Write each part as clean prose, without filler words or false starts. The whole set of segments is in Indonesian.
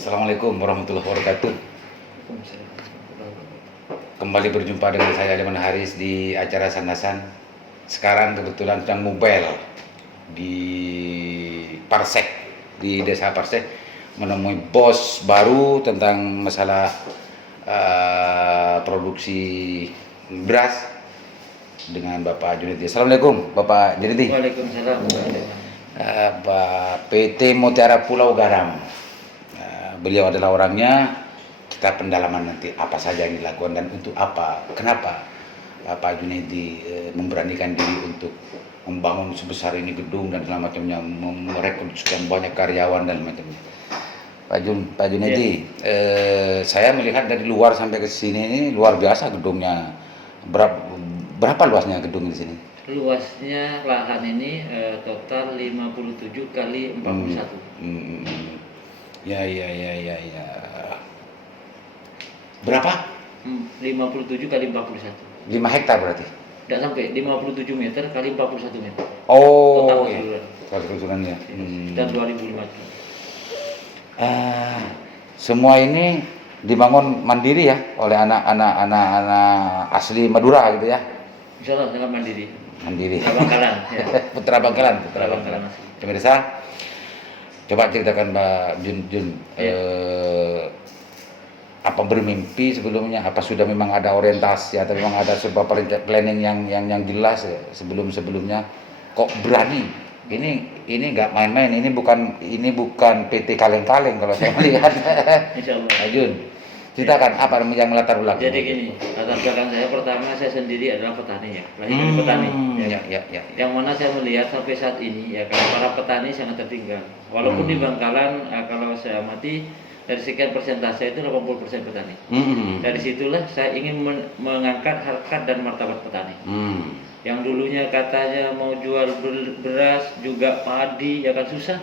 Assalamualaikum warahmatullahi wabarakatuh. Kembali berjumpa dengan saya Leman Haris di acara Sandasan. Sekarang kebetulan sedang mobile di Parsek, di desa Parsek, menemui bos baru tentang masalah produksi beras dengan Bapak Junedi. Assalamualaikum Bapak Junedi. Waalaikumsalam. PT Mutiara Pulau Garam. Beliau adalah orangnya. Kita pendalaman nanti apa saja yang dilakukan dan untuk apa, kenapa Pak Junedi memberanikan diri untuk membangun sebesar ini gedung dan segala macamnya, merekrut sekian banyak karyawan dan macamnya. Pak Junedi, saya melihat dari luar sampai ke sini ini luar biasa gedungnya. Berapa luasnya gedung di sini? Luasnya lahan ini total 57 kali 41. Ya. Berapa? 57 kali 41. 5 hektar berarti? Tidak sampai, 57 meter kali 41 meter. Oh, Total iya. Keseluruhan ya. Dan 2005. Semua ini dibangun mandiri ya oleh anak asli Madura gitu ya? Insya Allah sangat mandiri. Mandiri. Putra Bangkalan. Ya. Putra Bangkalan. Asli. Pemirsa, coba ceritakan Mbak Jun. Apa bermimpi sebelumnya, apa sudah memang ada orientasi atau memang ada sebuah planning yang jelas sebelumnya kok berani ini nggak main-main, ini bukan PT kaleng-kaleng kalau saya melihat. Insya Allah. Jun, ceritakan apa yang melatar belakang. Jadi gini, latar belakang saya pertama saya sendiri adalah petani ya, lahir dari petani. Ya. Yang mana saya melihat sampai saat ini ya kalau para petani sangat tertinggal. Walaupun di Bangkalan kalau saya amati dari sekian persentase itu 80% petani. Dari situlah saya ingin mengangkat harkat dan martabat petani. Yang dulunya katanya mau jual beras juga padi ya kan susah.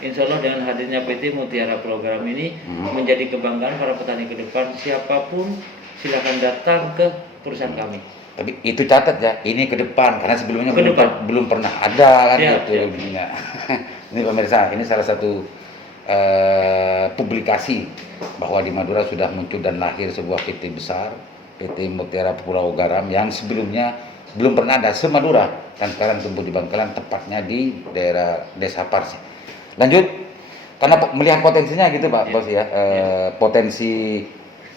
Insya Allah dengan hadirnya PT Mutiara Program ini menjadi kebanggaan para petani ke depan. Siapapun silakan datang ke perusahaan kami. Tapi itu catat ya, ini ke depan karena sebelumnya belum pernah ada kan gitu. Ini pemirsa, ini salah satu publikasi bahwa di Madura sudah muncul dan lahir sebuah PT besar, PT Mutiara Pulau Garam yang sebelumnya belum pernah ada se-Madura dan sekarang tumbuh di Bangkalan, tepatnya di daerah Desa Parsi. Lanjut, karena melihat potensinya gitu Pak Bos ya, potensi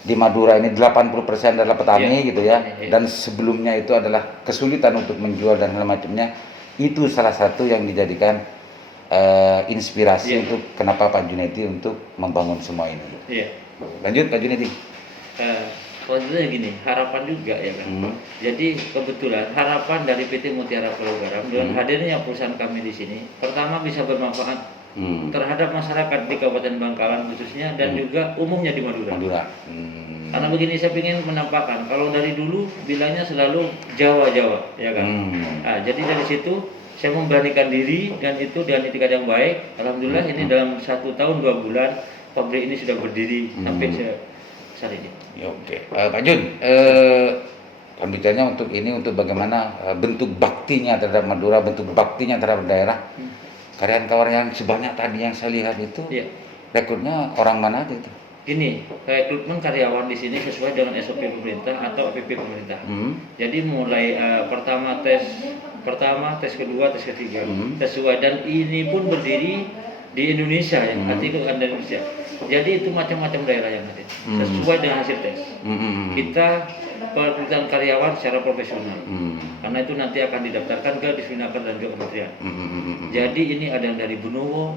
di Madura ini 80% adalah petani gitu ya, dan sebelumnya itu adalah kesulitan untuk menjual dan segala macamnya. Itu salah satu yang dijadikan inspirasi untuk kenapa Pak Junedi untuk membangun semua ini. Lanjut Pak Junedi. Selanjutnya gini, harapan juga ya kan. Jadi kebetulan harapan dari PT Mutiara Pulau Garam dengan hadirnya perusahaan kami di sini, pertama bisa bermanfaat terhadap masyarakat di Kabupaten Bangkalan khususnya dan juga umumnya di Madura. Karena begini saya ingin menampakkan kalau dari dulu bilangnya selalu Jawa ya kan. Jadi dari situ saya memberanikan diri dan itu dengan itikat yang baik. Alhamdulillah ini dalam 1 tahun 2 bulan pabrik ini sudah berdiri sampai saat ini. Ya, oke. Pak Jun, pembicaranya untuk bagaimana bentuk baktinya terhadap Madura, bentuk baktinya terhadap daerah. Karyawan yang sebanyak tadi yang saya lihat itu, rekrutnya orang mana aja itu? Ini rekrutmen karyawan di sini sesuai dengan SOP pemerintah atau APP pemerintah. Jadi mulai pertama, tes kedua, tes ketiga sesuai, dan ini pun berdiri di Indonesia ya, artinya kan dari Indonesia. Jadi itu macam-macam daerah yang hadir sesuai dengan hasil tes. Kita perekrutan karyawan secara profesional. Karena itu nanti akan didaftarkan ke Diswinaker dan juga kementerian. Jadi ini ada yang dari Benowo.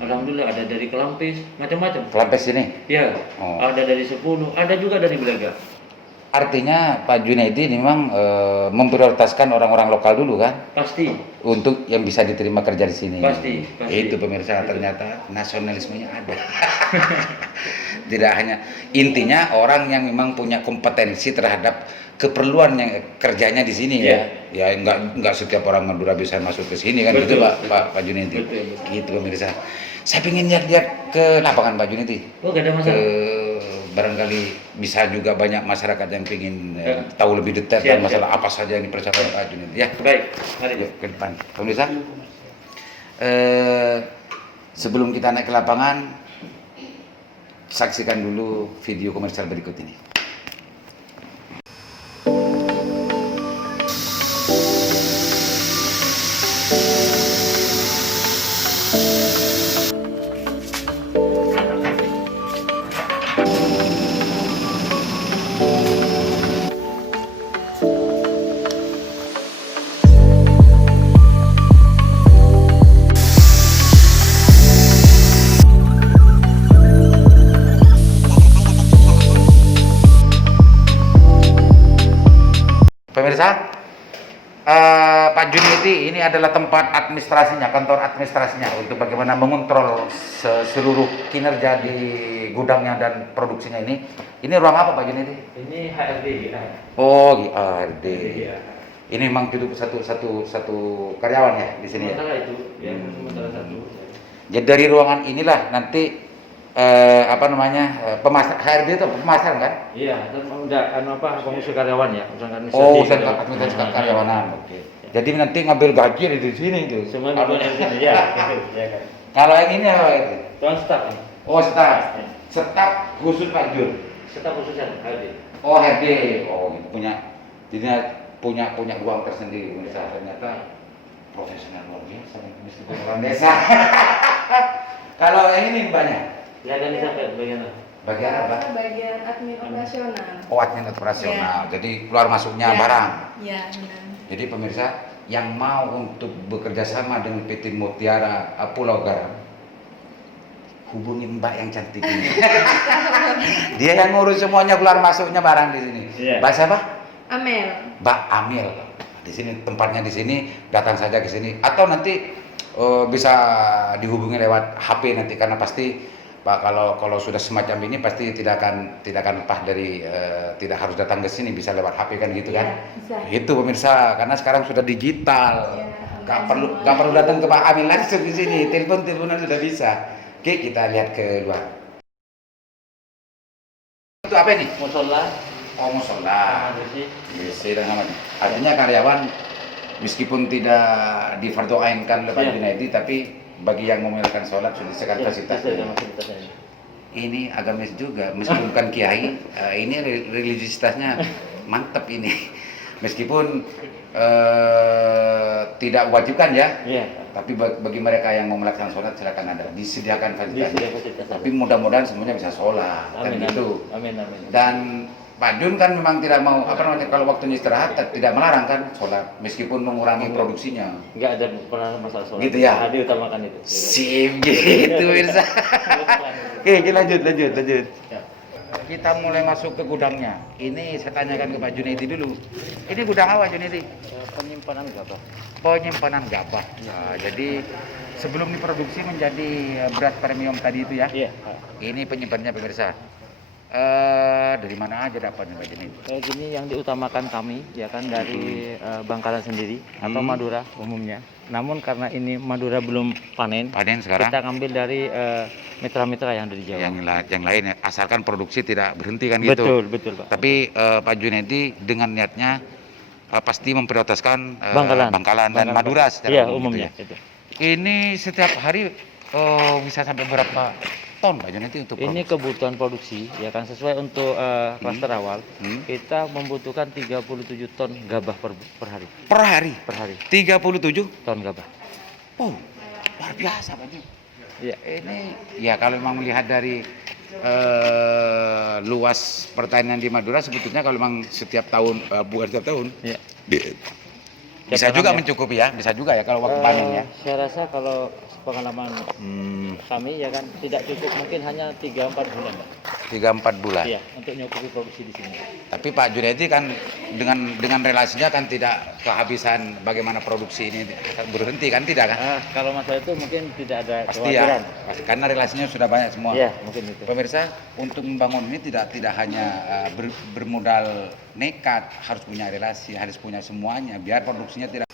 Alhamdulillah ada dari Kelampis, macam-macam. Kelampis ini? Ya, ada dari Sepuluh, ada juga dari Belaga. Artinya Pak Junedi memang memprioritaskan orang-orang lokal dulu kan? Pasti. Untuk yang bisa diterima kerja di sini. Pasti. Itu pemirsa, ternyata nasionalismenya ada. Tidak hanya, intinya orang yang memang punya kompetensi terhadap keperluan yang kerjanya di sini ya. Ya enggak setiap orang Madura bisa masuk ke sini kan. Betul. Gitu Pak Junedi. Gitu pemirsa. Saya pengen lihat ke lapangan Pak Junedi. Oh, gak ada masalah. Barangkali bisa juga banyak masyarakat yang ingin tahu lebih detail tentang masalah apa saja yang dipersiapkan Pak Junedi. Ya. Baik, mari ke depan. Pemirsa, sebelum kita naik ke lapangan, saksikan dulu video komersial berikut ini. Pemirsa, Pak Junedi ini adalah tempat administrasinya, kantor administrasinya untuk bagaimana mengontrol seluruh kinerja di gudangnya dan produksinya ini. Ini ruang apa Pak Junedi? Ini HRD ya. Oh, HRD. Ini memang duduk satu karyawan ya di sini ya. Sementara itu, ya sementara satu. Jadi dari ruangan inilah nanti pemasar HRD itu pemasaran kan? Iya, dan udah pengusaha karyawan ya, Oh, administrasi karyawanan. Oke. Jadi nanti ngambil gaji di sini tuh. Semua di sini ya, ya kan. Kalau yang ini apa itu? Tuan staf. Oh, staf. Staf khusus Pak Jun. Staf khususnya HRD. Oh, HRD. Oh, gitu. Punya ruang tersendiri. Ternyata profesional luar biasa meskipun orang desa. Kalau yang ini banyak. Ya kan sampai bagian apa? Bagian apa? Bagian admin operasional. Oh, admin operasional. Ya. Jadi keluar masuknya Ya. barang. Ya, benar. Jadi pemirsa yang mau untuk bekerja sama dengan PT Mutiara Pulau Garam, hubungi Mbak yang cantik ini. Dia yang ngurus semuanya keluar masuknya barang di sini. Iya. Mbak siapa? Amel. Mbak Amil. Di sini tempatnya di sini, datang saja ke sini atau nanti bisa dihubungi lewat HP nanti karena pasti Pak kalau sudah semacam ini pasti tidak akan lepas dari tidak harus datang ke sini, bisa lewat HP kan gitu kan? Ya, bisa. Itu pemirsa, karena sekarang sudah digital. Ya, Gak perlu datang ke Pak Amin langsung di sini, teleponan sudah bisa. Oke, kita lihat ke luar. Itu apa ini? Musola. Oh, musola. Bersih. Bersih dan aman. Artinya karyawan meskipun tidak difarduainkan oleh Pak Iya. Junedi, tapi bagi yang memiliki sholat sudah disediakan fasilitasnya. Fasilitasnya. Ini agamis juga, meskipun bukan kiai, ini religiositasnya mantep ini. Meskipun tidak wajibkan ya, Iya. tapi bagi mereka yang mau melaksanakan sholat silakan ada, disediakan fasilitasnya. Fasilitas. Tapi mudah-mudahan semuanya bisa sholat, kan Amin. gitu. Amin. Amin. Dan Pak Jun kan memang tidak mau kalau waktunya istirahat tidak melarang kan sholat, meskipun mengurangi produksinya. Enggak ada pernah masalah soal. Gitu ya? Tadi utamakan itu. Sip gitu Mirza. Oke, lanjut. Ya. Kita mulai masuk ke gudangnya. Ini saya tanyakan ke Pak Junedi dulu. Ini gudang apa Junedi? Penyimpanan gabah. Penyimpanan gabah. Nah, jadi sebelum diproduksi menjadi beras premium tadi itu ya. Iya. Ini penyimpanannya pemirsa. Dari mana aja dapatnya Pak Junedi? Gini yang diutamakan kami ya kan dari Bangkalan sendiri atau Madura umumnya. Namun karena ini Madura belum panen Sekarang? kita ambil dari mitra-mitra yang dari Jawa. Yang lain ya, asalkan produksi tidak berhenti kan gitu. Betul Pak. Tapi Pak Junedi dengan niatnya pasti memprioritaskan Bangkalan dan Madura secara Iya, umum umumnya gitu itu. ya. Ini setiap hari bisa sampai berapa ton Pak Junedi untuk Ini produksi? kebutuhan produksi ya kan sesuai untuk klaster awal. Kita membutuhkan 37 ton gabah per hari. Per hari? Per hari 37 ton gabah. Oh, luar biasa Pak Junedi. Iya. Ini ya kalau memang melihat dari luas pertanian di Madura sebetulnya kalau memang setiap tahun bukan setiap tahun Iya. bisa Tiap juga tanam ya? mencukupi ya, bisa juga ya kalau waktu panen ya. Saya rasa kalau pengalaman kami ya kan tidak cukup, mungkin hanya 3-4 bulan Pak. 3-4 bulan. Iya, untuk nyukupi produksi di sini. Tapi Pak Junedi kan dengan relasinya kan tidak kehabisan bagaimana produksi ini berhenti kan, tidak kan? Kalau masalah itu mungkin tidak ada Pasti ya, karena relasinya sudah banyak semua. Iya, mungkin itu. Pemirsa, untuk membangun ini tidak hanya bermodal nekat, harus punya relasi, harus punya semuanya biar produksinya tidak.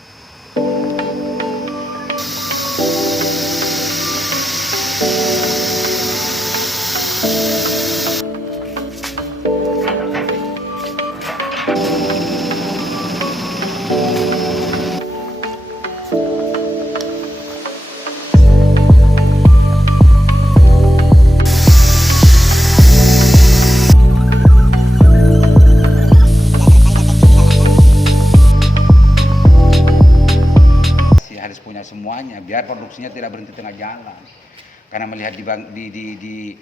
produksinya tidak berhenti tengah jalan. Karena melihat di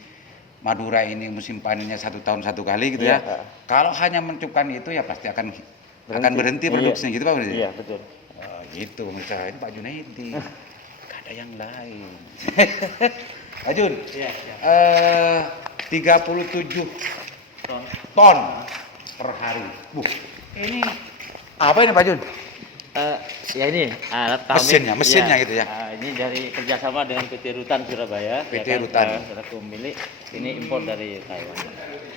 Madura ini musim panennya 1 tahun 1 kali gitu ya. Iya. Kalau hanya mencukupkan itu ya pasti akan berhenti produksinya gitu Pak Presiden. Iya, betul. Oh, gitu pemirsa, ini Pak Junaidi. Gak ada yang lain. Pak Jun, Iya, 37 Ton. ton per hari. Ini apa ini Pak Jun? Ya ini alat kami. Mesinnya gitu ya. Ini dari kerjasama dengan PT Rutan Surabaya. PT ya kan, Rutan. selaku pemilik. Ini impor dari Taiwan.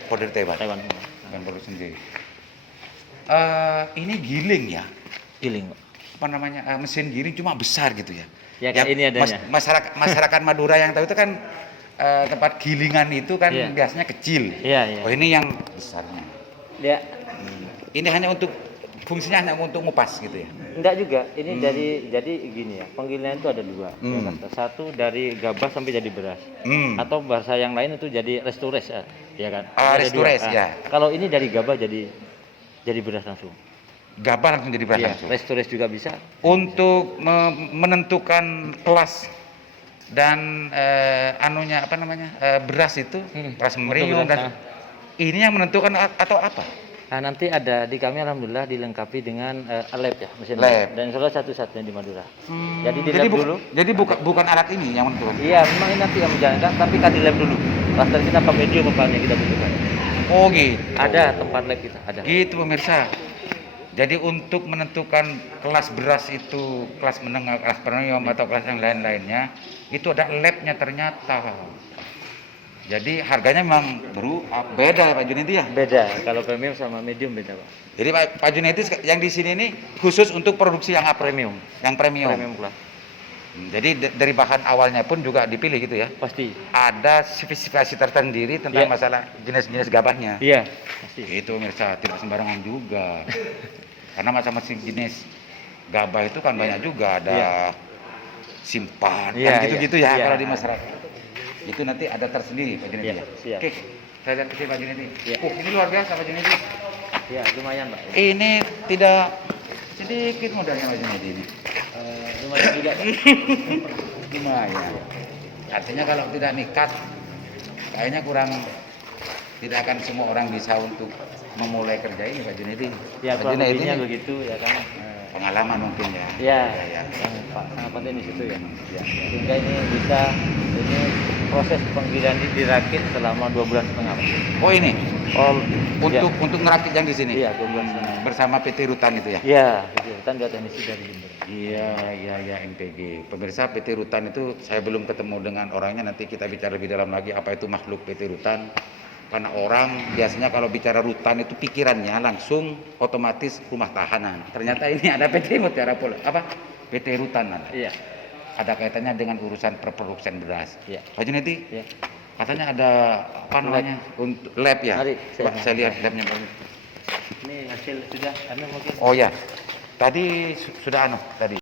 Oh, dari Taiwan. Taiwan. Bukan produksi sendiri. Ini giling ya. Giling. Apa namanya? Mesin giling cuma besar gitu ya. Ya, kan ini adanya. Masyarakat Madura yang tahu itu kan tempat gilingan itu kan Iya. biasanya kecil. Iya, iya. Oh, ini yang besarnya. Ya, Ini hanya untuk fungsinya hanya untuk ngupas gitu ya. enggak juga. Ini jadi gini ya. Penggilingan itu ada 2. ya kan. Satu dari gabah sampai jadi beras. Atau bahasa yang lain itu jadi restores ya kan. Ada Restores, 2. ya. Kalau ini dari gabah jadi beras langsung. Gabah langsung jadi beras Iya, langsung. restores juga bisa. Untuk menentukan kelas dan anunya apa namanya beras itu kelas Untuk meriung beras, dan ini yang menentukan atau apa? Nah, nanti ada di kami alhamdulillah dilengkapi dengan lab ya, mesin Lab. Dan insya Allah satu-satunya di Madura. Jadi di lab dulu. Jadi bukan alat ini yang menentukan. Iya, memang ini nanti yang menjalankan, tapi kan di lab dulu. Klaster kita apa medium apa yang kita butuhkan. Oh gitu. Ada tempat lab kita, ada. Gitu pemirsa. Jadi untuk menentukan kelas beras itu kelas menengah, kelas premium atau kelas yang lain-lainnya itu ada labnya ternyata. Jadi harganya memang beda Pak Junaidi ya. Beda, kalau premium sama medium beda Pak. Jadi Pak Junaidi yang di sini ini khusus untuk produksi yang apa? Premium. Yang premium. Premium kelas. Jadi dari bahan awalnya pun juga dipilih gitu ya. Pasti. Ada spesifikasi tersendiri tentang Iya. masalah jenis-jenis gabahnya. Iya, pasti. Itu pemirsa tidak sembarangan juga. Karena macam-macam jenis gabah itu kan banyak juga ada Iya. simpan Iya, kan gitu-gitu ya iya. kalau di masyarakat. Itu nanti ada tersendiri Pak Junaidi Iya, ya. siap. Oke, saya lihat ke sini Pak Junaidi. Iya. Ini luar biasa Pak Junaidi. Iya, lumayan Pak. Ini tidak sedikit modalnya Pak Junaidi ini. Lumayan juga Pak. Lumayan. Artinya kalau tidak nikat, kayaknya tidak akan semua orang bisa untuk memulai kerja ini Pak Junaidi. Ya, Pak kurang Junaidi lebihnya ini begitu ya kan. pengalaman mungkin ya. Ya, Ya. yang sangat penting di situ ya. Sehingga ini proses penggilingan ini dirakit selama 2,5 bulan. Oh ini Oh, untuk ngerakit yang di sini. Iya, 2,5 bulan. Bersama PT Rutan itu ya. Iya, kan dua teknisi dari Jember. Iya MPG. Pemirsa PT Rutan itu saya belum ketemu dengan orangnya, nanti kita bicara lebih dalam lagi apa itu makhluk PT Rutan. Karena orang biasanya kalau bicara rutan itu pikirannya langsung otomatis rumah tahanan. Ternyata ini ada PT Mutiara PT Rutan ada. Iya. Ada kaitannya dengan urusan perproduksian beras. Iya. Pak Junaidi, Iya. katanya ada apa namanya untuk lab ya? Mari, Coba saya lihat labnya. Ini hasil sudah mungkin. Oh ya, tadi sudah tadi.